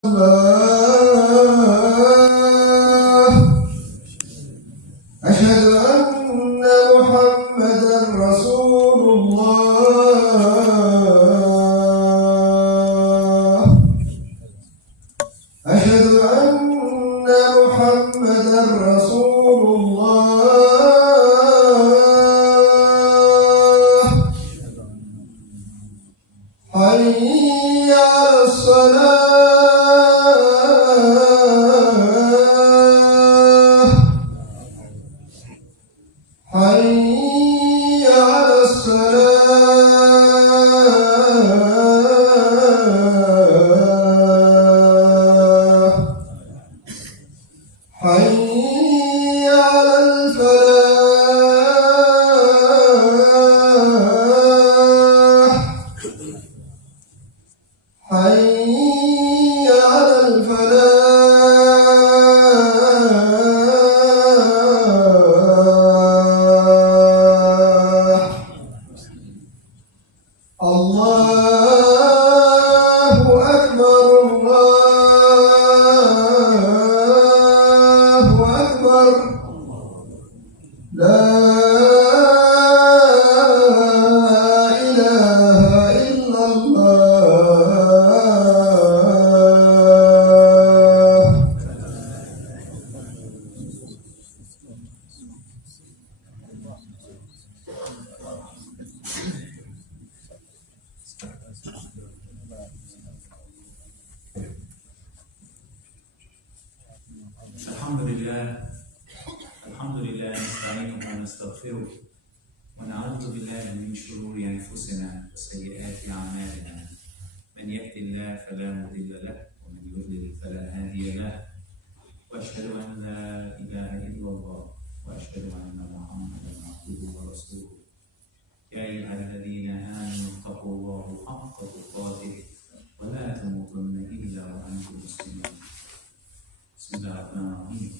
أشهد أن محمدا رسول الله أشهد أن محمدا رسول الله حي على الصلاة حي على الصلاة حي على الفلاح حي على الفلاح الله أكبر الله أكبر لا إله إلا الله. الحمد لله نستعينه ونستغفره ونعوذ بالله من شرور انفسنا وسيئات اعمالنا من يهد الله فلا مضل له ومن يضلل فلا هادي له واشهد ان لا اله الا الله واشهد ان محمدا عبده ورسوله يا ايها الذين امنوا اتقوا الله حق تقاته ولا تموتن الا وانتم مسلمون. بسم الله الرحمن الرحيم.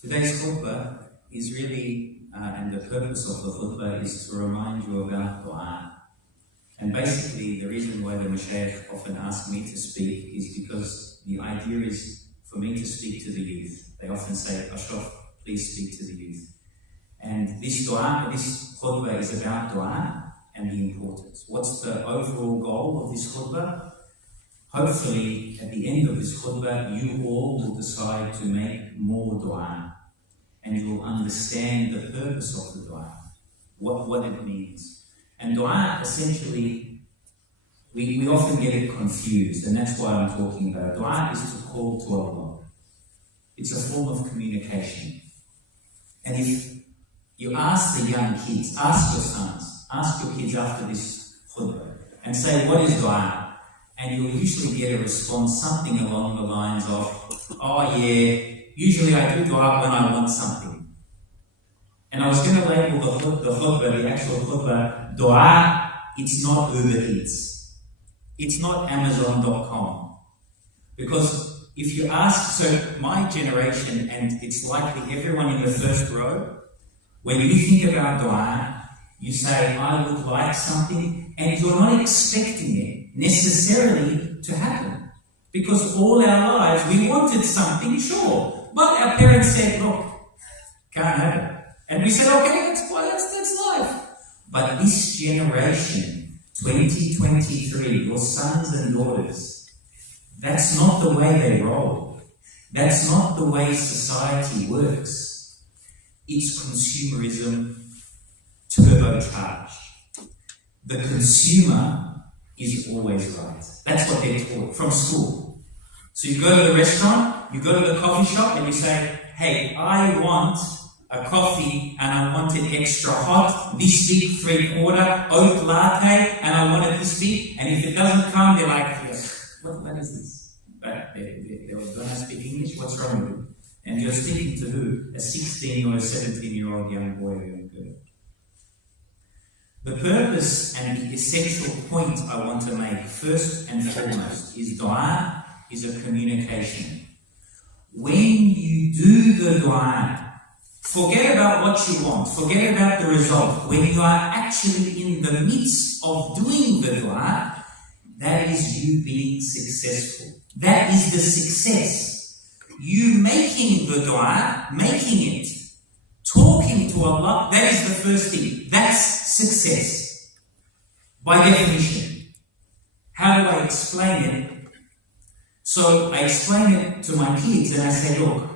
Today's khutbah is really, and the purpose of the khutbah is to remind you about dua. And basically, the reason why the Mashaykh often ask me to speak is because the idea is for me to speak to the youth. They often say, Ashraf, please speak to the youth. And this khutbah is about dua and the importance. What's the overall goal of this khutbah? Hopefully, at the end of this khutbah, you all will decide to make more dua. And you will understand the purpose of the dua, what it means. And dua, essentially, we often get it confused, and that's why I'm talking about it. Dua is to call to Allah. It's a form of communication. And if you ask the young kids, ask your sons, ask your kids after this khutbah, and say, what is dua? And you'll usually get a response, something along the lines of, oh yeah, usually I do dua when I want something. And I was going to label the khutbah, the actual khutbah, dua, it's not Uber Eats. It's not Amazon.com. Because if you ask, so my generation, and it's likely everyone in the first row, when you think about dua, you say, I would like something, and you're not expecting it necessarily to happen. Because all our lives, we wanted something, sure. But our parents said, look, can't have it. And we said, okay, that's life. But this generation, 2023, your sons and daughters, that's not the way they roll. That's not the way society works. It's consumerism turbocharged. The consumer is always right. That's what they're taught from school. So you go to the restaurant, you go to the coffee shop, and you say, hey, I want a coffee, and I want it extra hot, this big, 3/4, oat latte, and I want it this big, and if it doesn't come, they're like, what is this? They're going to speak English, what's wrong with it? And you're speaking to who? A 16 or a 17-year-old young boy or young girl. The purpose and the essential point I want to make first and foremost is dua is a communication. When you do the dua, forget about what you want, forget about the result. When you are actually in the midst of doing the dua, That is you being successful. That is the success. You making the dua, making it, talking to Allah, that is the first thing. That's success. By definition. How do I explain it? So I explain it to my kids and I say, look,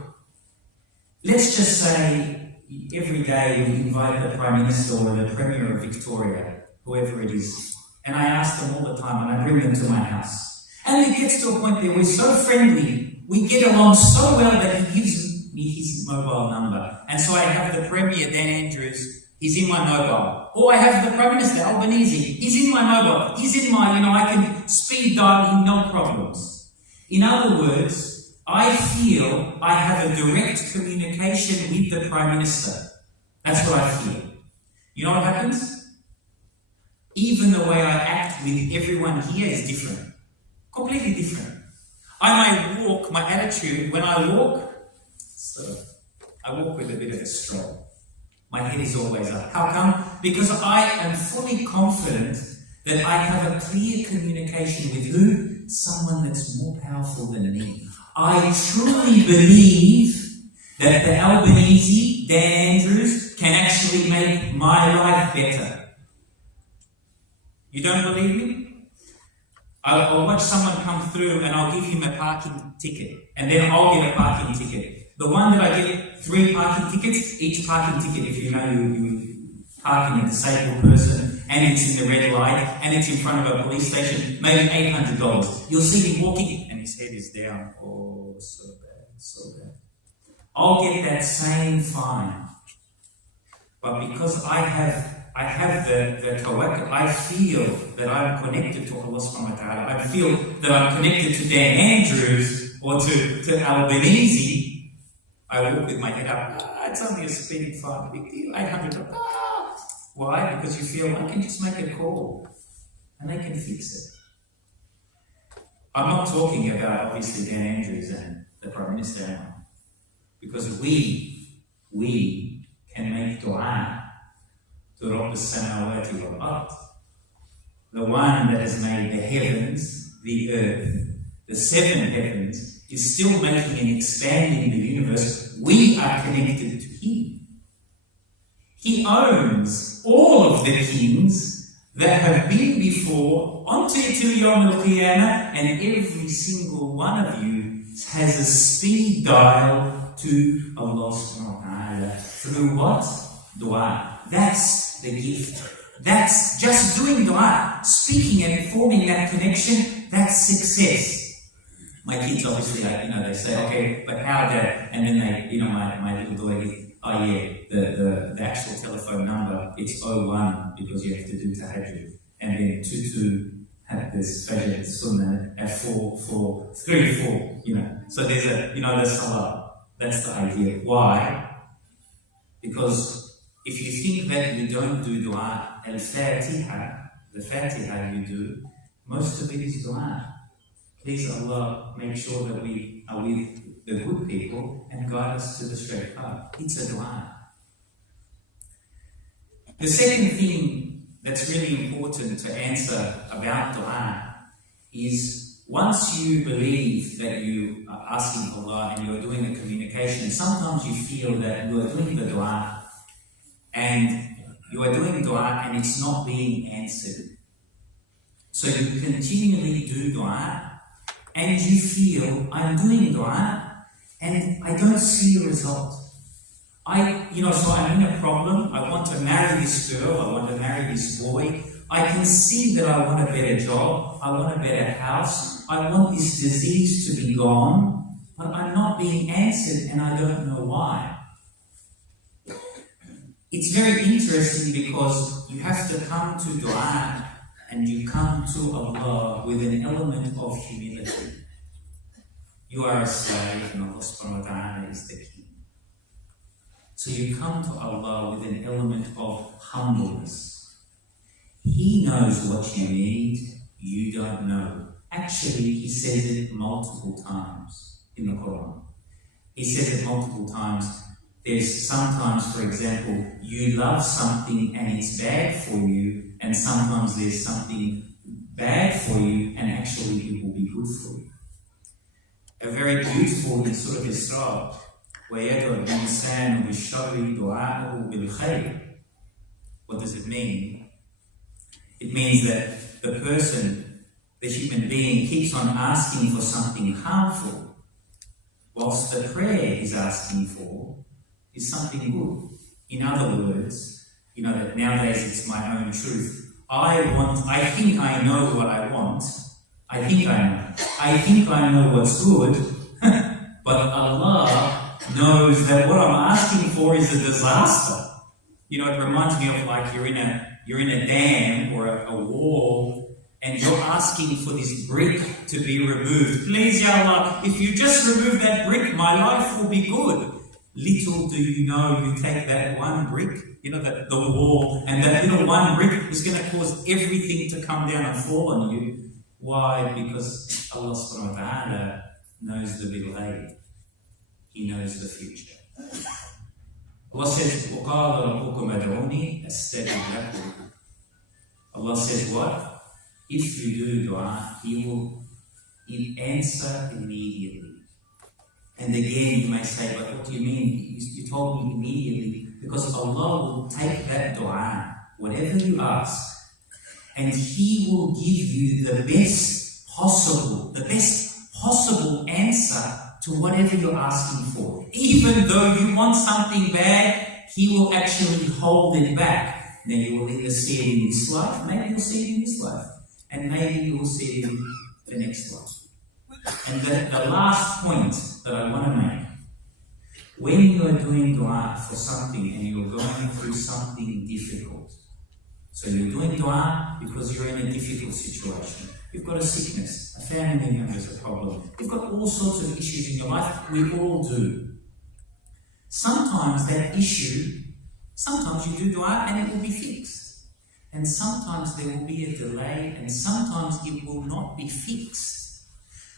let's just say every day we invite the Prime Minister or the Premier of Victoria, whoever it is, and I ask them all the time and I bring them to my house. And it gets to a point where we're so friendly, we get along so well that he gives me his mobile number. And so I have the Premier, Dan Andrews, he's in my mobile. Or I have the Prime Minister, Albanese, he's in my mobile. He's in my, I can speed dial him, no problems. In other words, I feel I have a direct communication with the Prime Minister. That's what I feel. You know what happens? Even the way I act with everyone here is different. Completely different. I may walk, my attitude, when I walk, I walk with a bit of a stroll. My head is always up. How come? Because I am fully confident that I have a clear communication with who? Someone that's more powerful than me. I truly believe that the Albanese, Dan Andrews, can actually make my life better. You don't believe me? I'll watch someone come through and I'll give him a parking ticket, and then I'll get a parking ticket. The one that I get 3 parking tickets, each parking ticket, if you know you parking a disabled person, and it's in the red light, and it's in front of a police station, maybe $800. You'll see him walking, and his head is down. Oh, so bad, so bad. I'll get that same fine. But because I have the tawakkul, I feel that I'm connected to Allah subhanahu wa ta'ala. I feel that I'm connected to Dan Andrews or to Albanese. I walk with my head up. It's only a speeding fine, big deal, $800. Why? Because you feel I can just make a call and they can fix it. I'm not talking about obviously Dan Andrews and the Prime Minister now, because we can make dua to Rabb as-samawati wal ard, the one that has made the heavens, the earth, the 7 heavens, is still making and expanding the universe. We are connected to Him. He owns all of the kings that have been before till Yawm al-Qiyamah, and every single one of you has a speed dial to Allah subhanahu wa ta'ala. Through what? Dua. That's the gift. That's just doing dua, speaking and forming that connection, that's success. My kids obviously, they say, okay, but how that? And then they, my little daughter, oh yeah, the actual telephone number, it's 01 because you have to do tahajjud. And then 22 have this fajr sunnah at 3, 4, So there's the salah. That's the idea. Why? Because if you think that you don't do dua, al-Fatiha, the Fatiha you do, most of it is dua. Please Allah, make sure that we are with the good people and guide us to the straight path. It's a dua. The second thing that's really important to answer about dua is, once you believe that you are asking Allah and you are doing the communication, sometimes you feel that you are doing the dua and you are doing dua and it's not being answered. So you continually do dua and you feel, I'm doing dua and I don't see a result. So I'm in a problem. I want to marry this girl. I want to marry this boy. I can see that I want a better job. I want a better house. I want this disease to be gone. But I'm not being answered and I don't know why. It's very interesting because you have to come to dua and you come to Allah with an element of humility. You are a slave and Allah subhanahu wa ta'ala is the king. So you come to Allah with an element of humbleness. He knows what you need, you don't know. Actually, He says it multiple times in the Quran. He says it multiple times. There's sometimes, for example, you love something and it's bad for you, and sometimes there's something bad for you, and actually it will be good for you. A very beautiful in Surah Isra, وَيَدْعُ الْإِنسَانُ بِالشَّرِّ دُعَاءَهُ بِالْخَيْرِ. What does it mean? It means that the person, the human being, keeps on asking for something harmful, whilst the prayer he's asking for is something good. In other words, you know that nowadays it's my own truth. I think I know what I want. I think I know what's good, but Allah knows that what I'm asking for is a disaster. You know, it reminds me of like you're in a dam or a wall, and you're asking for this brick to be removed. Please, Ya Allah, if you just remove that brick, my life will be good. Little do you know, you take that one brick, you know, the wall, and that little one brick is going to cause everything to come down and fall on you. Why? Because Allah subhanahu wa ta'ala knows the bil'ghayb. He knows the future. Allah says, وَقَالَ رَبُّكُمْ أَدْعُونِي أَسْتَجِبْ لَكُمْ. Allah says what? If you do dua, He will answer immediately. And again, you may say, but what do you mean? You told me immediately. Because Allah will take that dua, whatever you ask, and He will give you the best possible answer to whatever you're asking for. Even though you want something bad, He will actually hold it back. Then you will either see it in this life, maybe you'll see it in this life, and maybe you will see it in the next life. And the last point that I want to make, when you are doing dua for something and you're going through something difficult, so you're doing dua because you're in a difficult situation. You've got a sickness, a family member has a problem. You've got all sorts of issues in your life. We all do. Sometimes that issue, sometimes you do dua and it will be fixed. And sometimes there will be a delay, and sometimes it will not be fixed.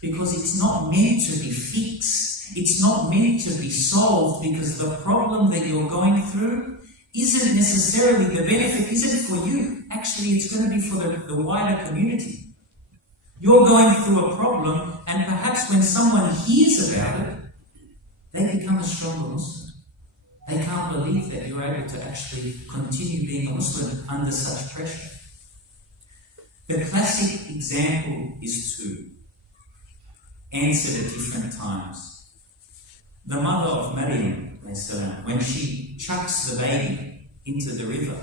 Because it's not meant to be fixed. It's not meant to be solved, because the problem that you're going through isn't necessarily, the benefit isn't for you. Actually, it's going to be for the wider community. You're going through a problem, and perhaps when someone hears about it, they become a stronger Muslim. They can't believe that you're able to actually continue being a Muslim under such pressure. The classic example is to answered at different times. The mother of Maryam, when she chucks the baby into the river,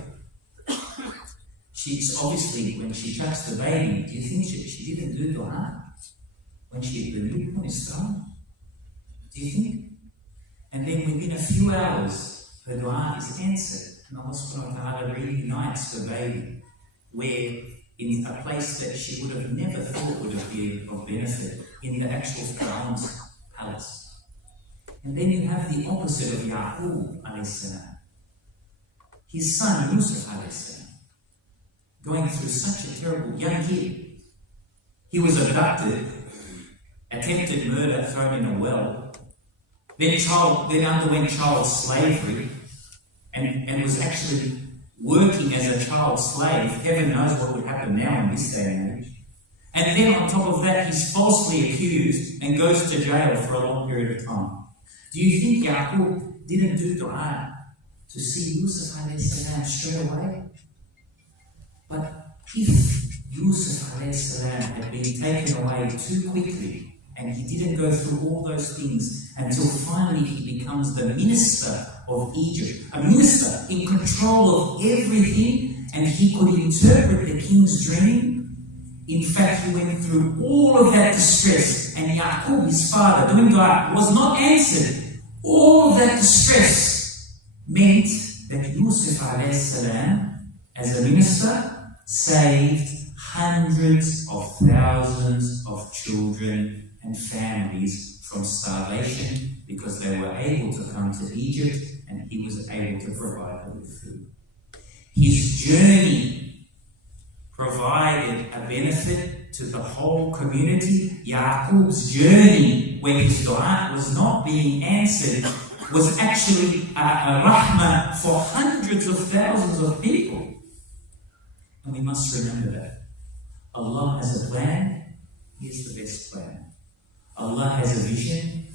she's obviously, when she chucks the baby, do you think she didn't do dua? When she had the newborn is thrown? Do you think? And then within a few hours, her dua is answered. And Allah subhanahu wa ta'ala reunites the baby, where in a place that she would have never thought would have been of benefit, in the actual Pharaoh's palace. And then you have the opposite of Yaqub alayhi salam. His son Yusuf alayhi salam, going through such a terrible young kid. He was abducted, attempted murder, thrown in a well, then underwent child slavery, and was actually working as a child slave. Heaven knows what would happen now in this day and age. And then on top of that, he's falsely accused and goes to jail for a long period of time. Do you think Yaqub didn't do dua to see Yusuf alayhi salam straight away? But if Yusuf alayhi salam had been taken away too quickly, and he didn't go through all those things until finally he becomes the minister of Egypt, a minister in control of everything, and he could interpret the king's dream. In fact, he went through all of that distress, and Yaqub, his father, doing dua, was not answered. All of that distress meant that Yusuf alayhi salam, as a minister, saved hundreds of thousands of children and families from starvation, because they were able to come to Egypt and he was able to provide them with food. His journey provided a benefit to the whole community. Yaqub's journey, when his dua was not being answered, was actually a rahmah for hundreds of thousands of people. And we must remember that. Allah has a plan, Here's the best plan. Allah has a vision,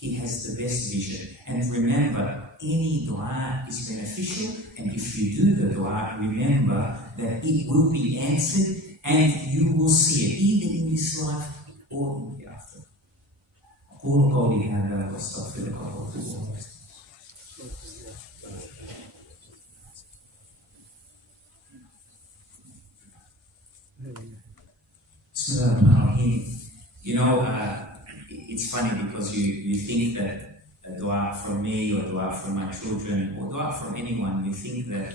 He has the best vision. And remember, any dua is beneficial, and if you do the dua, remember that it will be answered and you will see it, either in this life or in the after. أقول قولي هذا وأستغفر الله وأتوب إليه. You know, it's funny because you think that a dua from me or dua from my children or dua from anyone, you think that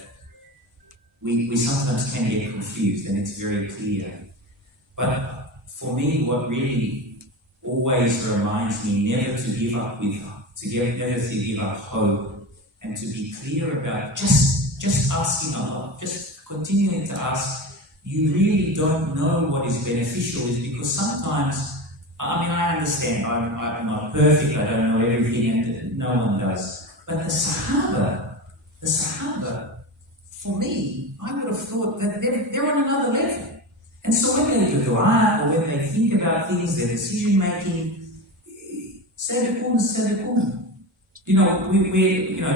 we sometimes can get confused, and it's very clear. But for me, what really always reminds me never to give up never to give up hope, and to be clear about just asking Allah, just continuing to ask. You really don't know what is beneficial, is because sometimes, I understand, I'm not perfect, I don't know everything, and no one does. But the Sahaba, for me, I would have thought that they're on another level. And so when they do dua, or when they think about things, their decision making, sadaqun. You know,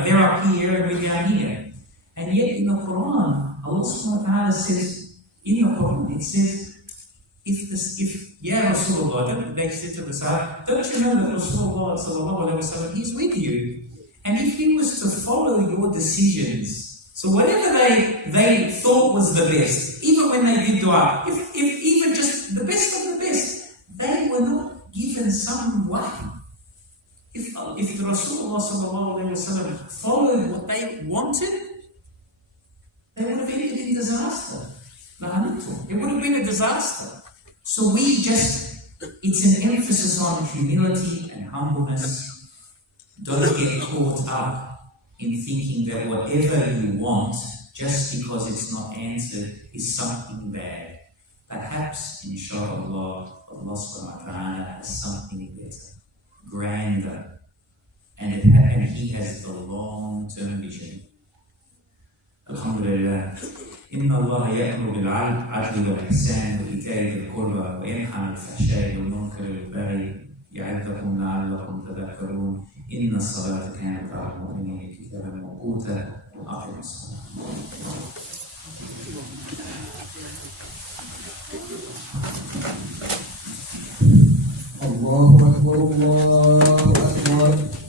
they're up here and we're down here. And yet in the Quran, Allah subhanahu wa ta'ala says, in the Quran, it says, Ya Rasulullah, they said to the Sahaba, don't you know that Rasulullah sallallahu alayhi wa sallam, he's with you? And if he was to follow your decisions, so whatever they thought was the best, even when they did dua, if even just the best of the best, they were not given some way. If the Rasulullah sallallahu alayhi wa sallam followed what they wanted, they would have ended in disaster. It would have been a disaster. So it's an emphasis on humility and humbleness. Don't get caught up in thinking that whatever you want, just because it's not answered, is something bad. Perhaps, inshallah, Allah subhanahu wa ta'ala has something better, grander, and He has the long-term vision. Alhamdulillah. إن الله يأمر بالعدل والإحسان وإيتاء ذي القربى وينهى عن الفحشاء والمنكر والبغي يعظكم لعلكم تذكرون إن الصلاة كانت على المؤمنين كتابا موقوتا وأقم الصلاة. الله أكبر الله